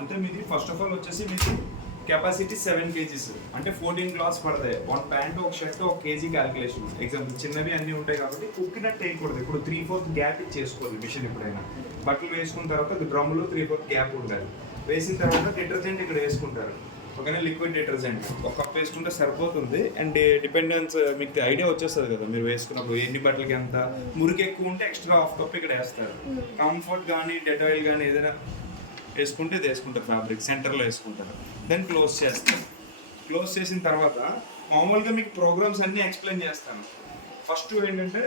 అంటే మీది first of all వచ్చేసి మీది కెపాసిటీ 7 kgs అంటే 14 క్లాత్స్ పడతాయి. 1 ప్యాంట్ ఒక షర్ట్ ఒక కేజీ క్యాలిక్యులేషన్. ఎగ్జాంపుల్ చిన్నవి అన్నీ ఉంటాయి కాబట్టి కుక్కినట్టు వేయకూడదు. ఇప్పుడు 3/4 గ్యాప్ చేసుకోవాలి మిషన్. ఎప్పుడైనా బట్టలు వేసుకున్న తర్వాత డ్రమ్ములో 3/4 గ్యాప్ ఉండాలి. వేసిన తర్వాత డిటర్జెంట్ ఇక్కడ వేసుకుంటారు. ఓకేనా, లిక్విడ్ డిటర్జెంట్ ఒక కప్ వేసుకుంటే సరిపోతుంది. అండ్ డిపెండెన్స్ మీకు ఐడియా వచ్చేస్తుంది కదా మీరు వేసుకున్నప్పుడు ఎన్ని బట్టలకి ఎంత. మురికి ఎక్కువ ఉంటే ఎక్స్ట్రా హాఫ్ కప్ ఇక్కడ వేస్తారు. కంఫర్ట్ కానీ డెటాయిల్ కానీ ఏదైనా వేసుకుంటే ఇది వేసుకుంటారు. ఫ్యాబ్రిక్ సెంటర్లో వేసుకుంటారు. దెన్ క్లోజ్ చేస్తారు. క్లోజ్ చేసిన తర్వాత మామూలుగా మీకు ప్రోగ్రామ్స్ అన్నీ ఎక్స్ప్లెయిన్ చేస్తాను. ఫస్ట్ ఏంటంటే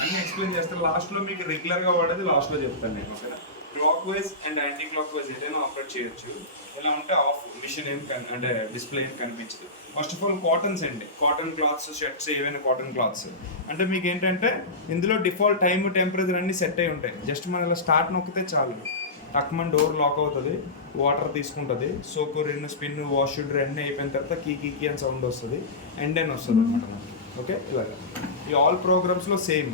అన్నీ ఎక్స్ప్లెయిన్ చేస్తాను. లాస్ట్లో మీకు రెగ్యులర్గా వాడేది లాస్ట్లో చెప్తాను నేను. ఓకేనా, clock wise and anti clock wise ఏదైనా ఆపరేట్ చేయొచ్చు. ఎలా ఉంటే ఆఫ్ మిషన్ అంటే డిస్ప్లే ఏం కనిపించదు. ఫస్ట్ ఆఫ్ ఆల్ కాటన్స్ అండి, కాటన్ క్లాత్స్ షర్ట్స్ ఏవైనా కాటన్ క్లాత్స్ అంటే మీకు ఏంటంటే ఇందులో డిఫాల్ట్ టైమ్ టెంపరేచర్ అన్నీ సెట్ అయి ఉంటాయి. జస్ట్ మనం ఇలా స్టార్ట్ నొక్కితే చాలు, టక్మన్ డోర్ లాక్ అవుతుంది, వాటర్ తీసుకుంటుంది, సోకు రిన్ స్పిన్ వాష్ డ్రై అన్నీ అయిపోయిన తర్వాత కీ అని సౌండ్ వస్తుంది, ఎండ్ అని వస్తుంది అనమాట మనకి. ఓకే, ఇలాగ ఈ ఆల్ ప్రోగ్రామ్స్లో సేమ్.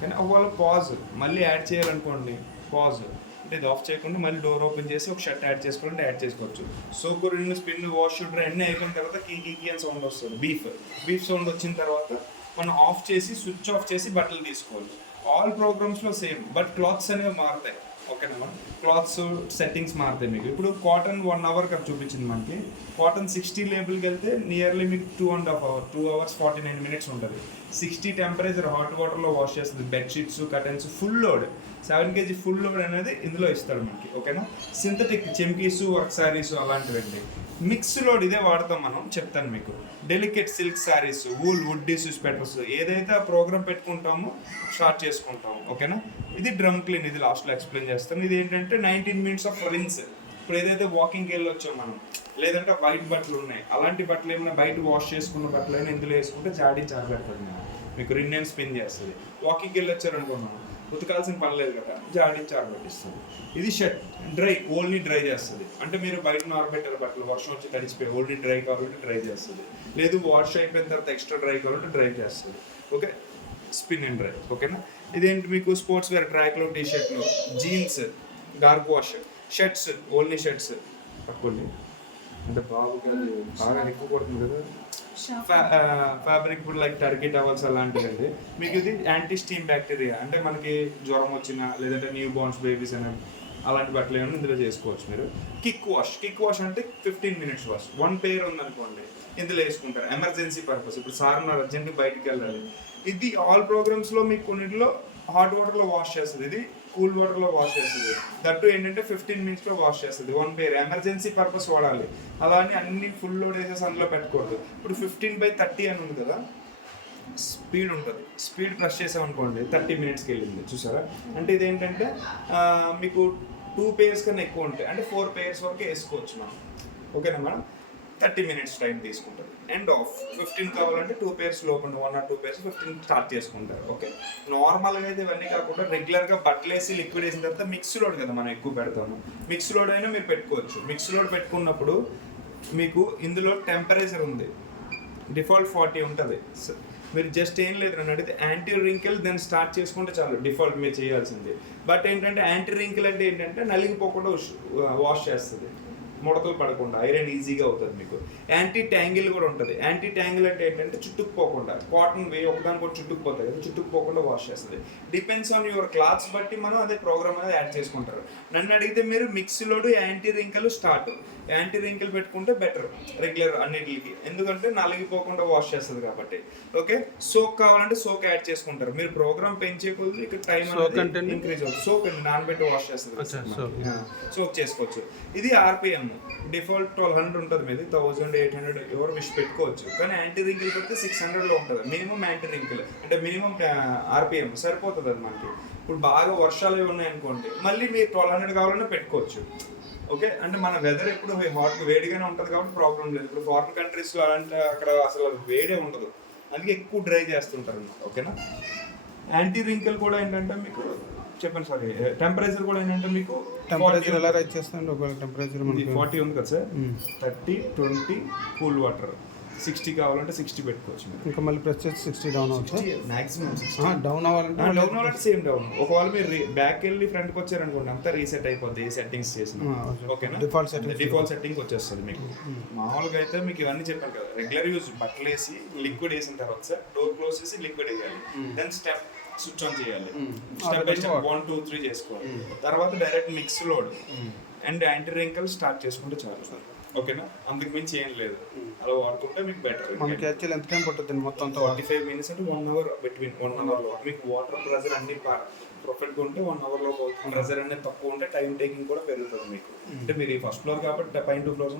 కానీ ఒకవేళ పాజ్ మళ్ళీ యాడ్ చేయాలనుకోండి, పాజ్ అంటే ఇది ఆఫ్ చేయకుండా మళ్ళీ డోర్ ఓపెన్ చేసి ఒక షర్ట్ యాడ్ చేసుకోవాలంటే యాడ్ చేసుకోవచ్చు. సోకు రిన్ స్పిన్ వాష్ డ్రై అన్నీ అయిపోయిన తర్వాత కీ అని సౌండ్ వస్తుంది. బీఫ్ సౌండ్ వచ్చిన తర్వాత మనం ఆఫ్ చేసి స్విచ్ ఆఫ్ చేసి బట్టలు తీసుకోవాలి. ఆల్ ప్రోగ్రామ్స్లో సేమ్, బట్ క్లాత్స్ అనేవి మారుతాయి. ఓకేనా, క్లాత్స్ సెట్టింగ్స్ మారుతాయి మీకు. ఇప్పుడు కాటన్ 1 hour కదా చూపించింది మనకి. కాటన్ 60 లేబుల్కి వెళ్తే నియర్లీ మీకు 2.5 hours 2 hours 49 minutes ఉంటుంది. 60 టెంపరేచర్ హాట్ వాటర్లో వాష్ చేస్తుంది. Bedsheets curtains full load 7 kg full load అనేది ఇందులో ఇస్తాడు మనకి. ఓకేనా, సింథటిక్ చెమ్కీస్ వర్క్ శారీస్ అలాంటివండి. మిక్స్ లోడ్ ఇదే వాడతాం మనం, చెప్తాను మీకు. Delicate silk saris, wood sweaters ఏదైతే ఆ ప్రోగ్రామ్ పెట్టుకుంటామో స్టార్ట్ చేసుకుంటాము. ఓకేనా, ఇది డ్రమ్ క్లీన్, ఇది లాస్ట్లో ఎక్స్ప్లెయిన్ చేస్తాను. ఇది ఏంటంటే 19 minutes ఆఫ్ రిన్స్. ఇప్పుడు ఏదైతే వాకింగ్కి వెళ్ళొచ్చో మనం, లేదంటే వైట్ బట్టలు ఉన్నాయి అలాంటి బట్టలు ఏమైనా బయట వాష్ చేసుకున్న బట్టలు అయినా ఇందులో వేసుకుంటే జాడించాలి మీకు. రిన్ అండ్ స్పిన్ చేస్తుంది. వాకింగ్కి వెళ్ళొచ్చారు అనుకున్నాం, ఉతకాల్సిన పని లేదు కదా, జాడించి ఆరబెట్టిస్తుంది. ఇది షర్ట్ డ్రై, ఓన్లీ డ్రై చేస్తుంది. అంటే మీరు బయట ఆరబెట్టారు బట్టలు, వర్షం వచ్చి తడిచిపోయి ఓన్లీ డ్రై కావాలంటే డ్రై చేస్తుంది. లేదు వాష్ అయిపోయిన తర్వాత ఎక్స్ట్రా డ్రై కావాలంటే డ్రై చేస్తుంది. Okay, spin and dry. ఓకేనా, ఇదేంటి మీకు స్పోర్ట్స్ వేర్ ట్రాక్లో టీషర్ట్లు, jeans, dark wash, shirts, only shirts పట్టుకోండి. అంటే బాబుకి అది బాగా ఎక్కువ కొడుతుంది కదా. ఫ్యాబ్రిక్ ఇప్పుడు లైక్ టర్కీ టవల్స్ అలాంటివండి. మీకు ఇది యాంటీ స్టీమ్ బ్యాక్టీరియా, అంటే మనకి జ్వరం వచ్చినా లేదంటే న్యూ బోర్న్స్ బేబీస్ అని అలాంటి బట్టలు ఏమైనా ఇందులో చేసుకోవచ్చు మీరు. కిక్ వాష్ అంటే 15 minutes వాష్. 1 pair ఉందనుకోండి ఇందులో వేసుకుంటారు ఎమర్జెన్సీ పర్పస్. ఇప్పుడు సార్ ఉన్నారు అర్జెంట్గా బయటికి వెళ్ళాలి. ఇది ఆల్ ప్రోగ్రామ్స్లో మీకు కొన్నింటిలో హాట్ వాటర్లో వాష్ చేస్తుంది, ఇది కూల్ వాటర్లో వాష్ చేస్తుంది. దట్టు ఏంటంటే 15 minutes వాష్ చేస్తుంది. 1 pair ఎమర్జెన్సీ పర్పస్ వాడాలి. అలా అని అన్ని ఫుల్ లోడ్ వేసేసి అందులో పెట్టకూడదు. ఇప్పుడు 15/30 అని ఉంది కదా, స్పీడ్ ఉంటుంది. స్పీడ్ ప్రెస్ చేసామనుకోండి 30 minutesకి వెళ్ళింది, చూసారా. అంటే ఇదేంటంటే మీకు 2 pairs కన్నా ఎక్కువ ఉంటాయి, అంటే 4 pairs వరకు వేసుకోవచ్చు మనం. ఓకేనా మేడం, 30 minutes టైం తీసుకుంటుంది. ఎండ్ ఆఫ్ 15 కావాలంటే 2 pairs లోపల 1 or 2 pairs 15 స్టార్ట్ చేసుకుంటారు. ఓకే, నార్మల్గా అయితే ఇవన్నీ కాకుండా రెగ్యులర్గా బట్టలు వేసి లిక్విడ్ వేసిన తర్వాత మిక్స్ లోడ్ కదా మనం ఎక్కువ పెడతాము. మిక్స్ లోడ్ అయినా మీరు పెట్టుకోవచ్చు. మిక్స్ లోడ్ పెట్టుకున్నప్పుడు మీకు ఇందులో టెంపరేచర్ ఉంది, డిఫాల్ట్ 40 ఉంటుంది. మీరు జస్ట్ ఏం లేదు నన్ను అడిగితే యాంటీ రింకిల్ దెన్ స్టార్ట్ చేసుకుంటే చాలు, డిఫాల్ట్ మీరు చేయాల్సింది. బట్ ఏంటంటే యాంటీ రింకిల్ అంటే ఏంటంటే నలిగిపోకుండా వాష్ చేస్తుంది, ముడతలు పడకుండా, ఐరన్ ఈజీగా అవుతుంది మీకు. యాంటీ ట్యాంగిల్ కూడా ఉంటుంది. యాంటీ ట్యాంగిల్ అంటే ఏంటంటే చుట్టుకుపోకుండా, కాటన్ ఒకదానికి కూడా చుట్టుకుపోతాయి కదా, చుట్టుకుపోకుండా వాష్ చేస్తుంది. డిపెండ్స్ ఆన్ యువర్ క్లాత్స్ బట్టి మనం అదే ప్రోగ్రామ్ అనేది యాడ్ చేసుకుంటారు. నన్ను అడిగితే మీరు mix load anti wrinkle start, anti wrinkle పెట్టుకుంటే బెటర్ రెగ్యులర్ అన్నిటికి, ఎందుకంటే నలిగిపోకుండా వాష్ చేస్తుంది కాబట్టి. ఓకే, సోక్ కావాలంటే సోక్ యాడ్ చేసుకుంటారు. మీరు ప్రోగ్రామ్ పెంచే కొద్ది ఇక్కడ టైం ఇంక్రీజ్ అవుతుంది. సోక్ నానబెట్టి వాష్ చేస్తుంది, సోక్ చేసుకోవచ్చు. ఇది ఆర్పిఎం డిఫాల్ట్ 1200 ఉంటుంది, మీది 1800 ఎవరు విష్ పెట్టుకోవచ్చు. కానీ యాంటీ రింకిల్ పెడితే 600లో ఉంటుంది మినిమం. యాంటీ రింకిల్ అంటే మినిమం ఆర్పిఎం సరిపోతుంది అది మనకి. ఇప్పుడు బాగా వర్షాలు ఉన్నాయనుకోండి మళ్ళీ మీరు 1200 కావాలన్నా పెట్టుకోవచ్చు. ఓకే, అంటే మన వెదర్ ఎప్పుడు వేడిగానే ఉంటుంది కాబట్టి ప్రాబ్లం లేదు. ఇప్పుడు ఫారిన్ కంట్రీస్లో అంటే అక్కడ అసలు వేడే ఉండదు, అందుకే ఎక్కువ డ్రై చేస్తుంటారు అన్నమాట. ఓకేనా, యాంటీ రింకిల్ కూడా ఏంటంటే మీకు చెప్పండి, సారీ టెంపరేచర్ కూడా ఏంటంటే మీకు టెంపరేచర్ ఎలా రైట్ చేస్తాను. ఒకవేళ టెంపరేచర్ మనకి 40 ఉంది కదా సార్, 30, 20 కూల్ వాటర్, 60 కావాలంటే 60 పెట్టుకోవచ్చు మీరు. ఇంకా మళ్ళీ ప్రెస్ చేసి 60 డౌన్ అవుతుంది. మాక్సిమం డౌన్ అవ్వాలంటే డౌన్ అవ్వాలంటే సేమ్ డౌన్. ఒకవేళ మీరు బ్యాక్ వెళ్ళి ఫ్రంట్కి వచ్చారనుకోండి అంతా రీసెట్ అయిపోద్ది ఏ సెట్టింగ్స్ చేసిన. ఓకేనా, డిఫాల్ట్ సెట్టింగ్ వచ్చేస్తుంది మీకు. మామూలుగా అయితే మీకు ఇవన్నీ చెప్పాను కదా, రెగ్యులర్ యూజ్ బట్టలు వేసి లిక్విడ్ వేసిన తర్వాత సార్ డోర్ క్లోజ్ చేసి లిక్విడ్ వేయాలి, దెన్ స్టెప్ స్విచ్ ఆన్ చేయాలి, స్టెప్ బై స్టెప్ 1 2 3 చేసుకోవాలి. తర్వాత direct mix load and anti wrinkle start చేసుకుంటే చాలు సార్. ఓకేనా, అంతకు మించి ఏం లేదు. అలా వాడుకుంటే మీకు బెటర్. మనకి యాక్చువల్ ఎంత టైం పడుతుంది మొత్తం? 45 minutes అంటే 1 hour బిట్వీన్ 1 hour లో మీకు వాటర్ ప్రెజర్ అన్ని పర్ఫెక్ట్గా ఉంటే 1 hour లో ప్రెజర్ అనేది తక్కువ ఉంటే టైం టేకింగ్ కూడా పెరుగుతుంది మీకు. అంటే మీరు ఈ ఫస్ట్ ఫ్లోర్ కాబట్టి పైన 2 floors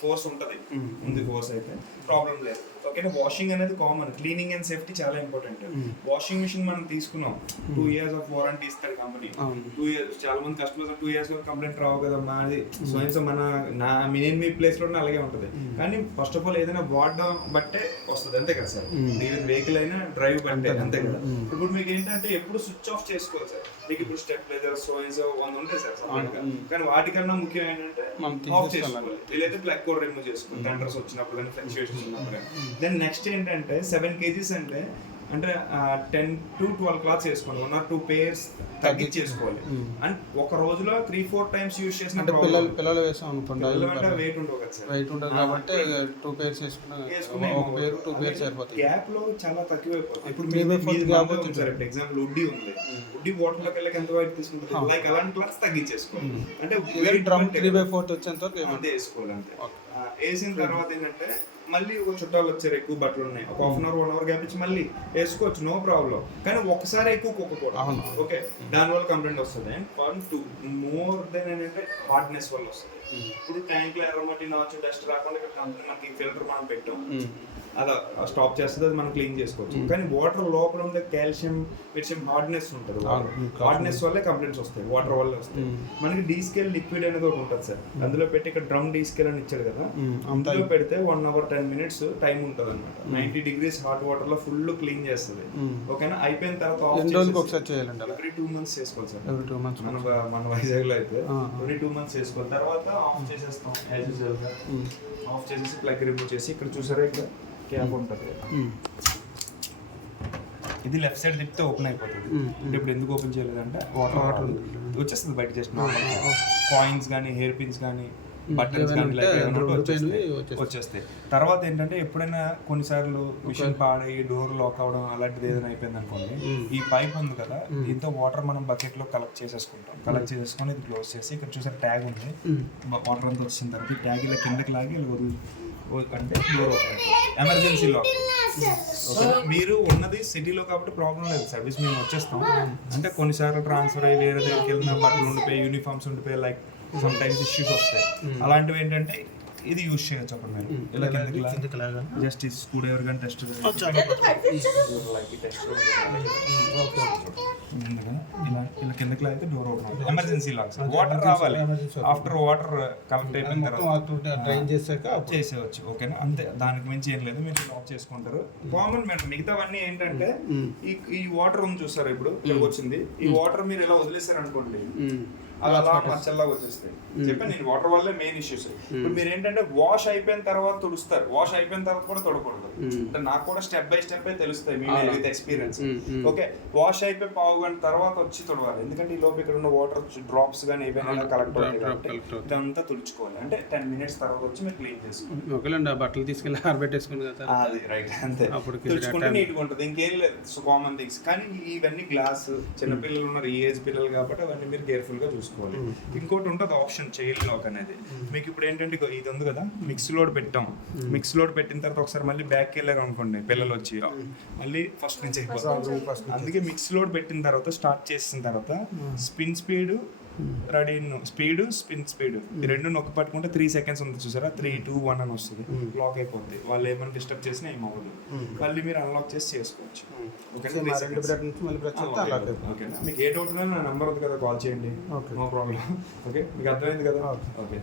ఫోర్స్ ఉంటుంది, ముందు ఫోర్స్ అయితే ప్రాబ్లం లేదు. ఓకేనా, వాషింగ్ అనేది కామన్, క్లీనింగ్ అండ్ సేఫ్టీ చాలా ఇంపార్టెంట్. వాషింగ్ మిషన్ మనం తీసుకున్నాం, 2 years ఆఫ్ వారంటీ ఇస్తారు కంపెనీ. 2 years చాలా మంది కస్టమర్స్ 2 years లో కంప్లైంట్ రావు కదా మాది సో నేను మీ ప్లేస్ లో అలాగే ఉంటుంది. కానీ ఫస్ట్ ఆఫ్ ఆల్ ఏదైనా వాడడం బట్టే వస్తుంది, అంతే కదా సార్. ఈవెన్ వెహికల్ అయినా డ్రైవ్ బట్టే, అంతే కదా. ఇప్పుడు మీకు ఏంటంటే ఎప్పుడు స్విచ్ ఆఫ్ చేసుకోవాలి సార్. మీకు ఇప్పుడు స్టెప్ లేదా సో 1 ఉంటాయి సార్, కానీ వాటికన్నా ముఖ్యం ఏంటంటే ఆఫ్ చేసుకోవాలి. వీలైతే ప్లగ్ కూడా రిమూవ్ చేసుకోవాలి టెండర్స్ వచ్చినప్పుడు కానీ ఫ్లక్చుయేషన్స్ ఉన్నప్పుడు. దెన్ నెక్స్ట్ ఏంటంటే 7 kgs అంటే 10 to 12 క్లాత్స్ వేసుకోండి, 1 or 2 pairs తగ్గించేసుకోవాలి. అండ్ ఒక రోజులో 3-4 times యూజ్ చేసిన పిల్లలు వేసాం అనుకోండి, వెయిట్ ఉండవు కదా సార్, వెయిట్ ఉండదు కాబట్టి 2 pairs వేసుకున్నా ఒక పేరు 2 pairs అయిపోతాయి. గ్యాప్ లో చాలా తక్కువైపోతుంది. ఇప్పుడు 3/4 గ్యాప్ ఉంది సార్. ఎగ్జాంపుల్ ఉడ్డీ ఉంది, ఉడ్డీ వాటర్ లోకి వెళ్ళక ఎంత వైట్ తీసుకుంటుంది, లైక్ అలాంటి క్లాత్స్ తగ్గించేసుకోవాలి. అంటే 3/4 వచ్చేంత వరకు అంతే వేసుకోవాలి. అంతే వేసిన తర్వాత ఏంటంటే మళ్ళీ ఒక చుట్టాలు వచ్చారు, ఎక్కువ బట్టలు ఉన్నాయి, ఒక 1/2 hour 1 hour గ్యాప్ ఇచ్చి మళ్ళీ వేసుకోవచ్చు, నో ప్రాబ్లం. కానీ ఒకసారి ఎక్కువ కుక్కకూడదు. ఓకే, దానివల్ల కంప్లైంట్ వస్తుంది. అండ్ 1 2 మోర్ దెన్ ఏంటంటే హార్డ్నెస్ వల్ల వస్తుంది. ఇప్పుడు ట్యాంక్ లో ఎర్రమట్టి నాచు డస్ట్ రాకుండా ఇక్కడ మనకి ఫిల్టర్ మనం పెట్టాం, అలా స్టాప్ చేస్తుంది, అది మనం క్లీన్ చేసుకోవచ్చు. కానీ వాటర్ లోపల ఉండే కాల్షియం మెగ్నీషియం హార్డ్నెస్ ఉంటుంది, హార్డ్నెస్ వల్లే కంప్లైంట్స్ వస్తాయి, వాటర్ వల్లే వస్తాయి. మనకి డీ స్కేల్ లిక్విడ్ అనేది ఒకటి ఉంటుంది సార్, అందులో పెట్టి ఇక్కడ డ్రమ్ డీ స్కేల్ అని ఇచ్చాడు కదా, అందులో పెడితే 1 hour 10 minutes టైం ఉంటుంది అనమాట. 90 degrees హాట్ వాటర్ లో ఫుల్ క్లీన్ చేస్తుంది. ఓకేనా, అయిపోయిన తర్వాత ఎవ్రీ 2 months చేసుకోవాలి సార్. మన వైజాగ్ లో అయితే ఎవ్రీ 2 months చేసుకోవాలి. తర్వాత ఆఫ్ చేసేస్తాం, యాజ్ యూజువల్ గా ఆఫ్ చేసేసి ప్లగ్ రిమూవ్ చేసి ఇక్కడ చూసారా ఇక్కడ క్యాప్ ఉంటుంది, ఇది లెఫ్ట్ సైడ్ తిప్పితే ఓపెన్ అయిపోతుంది. ఇప్పుడు ఎందుకు ఓపెన్ చేయలేదంటే వాటర్ వచ్చేస్తుంది బయట. జస్ట్ కాయిన్స్ కానీ హెయిర్ పిన్స్ కానీ బటన్స్ కానీ వచ్చేస్తాయి. తర్వాత ఏంటంటే ఎప్పుడైనా కొన్నిసార్లు మిషన్ పాడై డోర్ లాక్ అవడం అలాంటిది ఏదైనా అయిపోయింది అనుకోండి, ఈ పైప్ ఉంది కదా, దీంతో వాటర్ మనం బకెట్ లో కలెక్ట్ చేసేసుకుంటాం. కలెక్ట్ చేసేసుకొని ఇది క్లోజ్ చేసి ఇక్కడ చూసారు ట్యాగ్ ఉంది, వాటర్ అంతా వచ్చిన తర్వాత ఈ ట్యాగ్ ఇలా కిందకి లాగి ఇలా అంటే డోర్ ఓపెన్ అయిపోతుంది. Emergency lock. మీరు ఉన్నది సిటీలో కాబట్టి ప్రాబ్లం లేదు, సర్వీస్ మేము వచ్చేస్తాం. అంటే కొన్నిసార్లు ట్రాన్స్ఫర్ అయ్యి వేరే దగ్గరికి వెళ్ళిన బట్టలు ఉండిపోయి, యూనిఫామ్స్ ఉండిపోయి, లైక్ సమ్ టైమ్స్ ఇష్యూస్ వస్తాయి. అలాంటివి ఏంటంటే ఇది యూజ్ చేయొచ్చు అప్పుడు మీరు ఇలా కిందకి జస్ట్ ఈ స్క్రూ డ్రైవర్ కానీ టెస్ట్ ఇలా కిందకి లాగితే డోర్ ఓపెన్ అవుతుంది. ఎమర్జెన్సీ లాక్స్. వాటర్ రావాలి, ఆఫ్టర్ వాటర్ కలెక్ట్ అయిపోయిన తర్వాత డ్రైన్ చేసాక చేసేవచ్చు. ఓకేనా, అంతే, దానికి మించి ఏం లేదు. మీరు ఆఫ్ చేసుకుంటారు కామన్. మిగతావన్నీ ఏంటంటే ఈ వాటర్ ఉంది చూసారు, ఇప్పుడు ఇక్కడికి వచ్చింది, ఈ వాటర్ మీరు ఇలా వదిలేసారు అనుకోండి, అలా మచ్చల్లాగా వచ్చేస్తాయి. చెప్పాను నేను, వాటర్ వల్లే మెయిన్ ఇష్యూస్. ఇప్పుడు మీరు ఏంటంటే వాష్ అయిపోయిన తర్వాత తుడుస్తారు, వాష్ అయిపోయిన తర్వాత కూడా తొడకూడదు. అంటే నాకు కూడా స్టెప్ బై స్టెప్ తెలుస్తాయి విత్ ఎక్స్పీరియన్స్. ఓకే, వాష్ అయిపోయి పావు గంట తర్వాత వచ్చి తుడవాలి, ఎందుకంటే ఈ లోపు ఇక్కడ ఉన్న వాటర్ డ్రాప్స్ కానీ ఏవైనా కలెక్ట్ అవుతాయి కాబట్టి ఇదంతా తుడుచుకోవాలి. అంటే 10 minutes తర్వాత వచ్చి మీరు క్లీన్ చేసుకోవాలి. ఓకేలండి, ఆ బట్టలు తీసుకెళ్ళి ఆరబెట్టేసుకుని కదా, అది రైట్, అంతే. తుడుచుకుంటే నీట్గా ఉంటుంది, ఇంకేం లేదు. So common things. కానీ ఇవన్నీ గ్లాస్, చిన్నపిల్లలు ఉన్నారు, ఈ ఏజ్ పిల్లలు కాబట్టి అవన్నీ మీరు కేర్ఫుల్ గా చూసుకోవాలి. ఇంకోటి ఉంటుంది ఆప్షన్, చైల్డ్ లాక్ అనేది. మీకు ఇప్పుడు ఏంటంటే ఇది ఉంది కదా, మిక్స్ లోడ్ పెట్టాం, మిక్స్ లోడ్ పెట్టిన తర్వాత ఒకసారి మళ్ళీ బ్యాక్ వెళ్ళారు అనుకోండి, పిల్లలు వచ్చి మళ్ళీ ఫస్ట్ నుంచి అయిపోతుంది. అందుకే మిక్స్ లోడ్ పెట్టిన తర్వాత స్టార్ట్ చేసిన తర్వాత spin speed ready speed spin speed ఈ రెండు నొక్కి పట్టుకుంటే 3 seconds ఉంది చూసారా, 3 2 1 అని వస్తుంది, లాక్ అయిపోద్ది. వాళ్ళు ఏమైనా డిస్టర్బ్ చేసినా ఏమవ్వదు. మళ్ళీ మీరు అన్లాక్ చేసి చేసుకోవచ్చు. ఓకేనా, మీకు ఏ డౌట్ ఉన్నా నా నెంబర్ ఉంది కదా, కాల్ చేయండి, నో ప్రాబ్లం. ఓకే, మీకు అర్థమైంది కదా. ఓకే.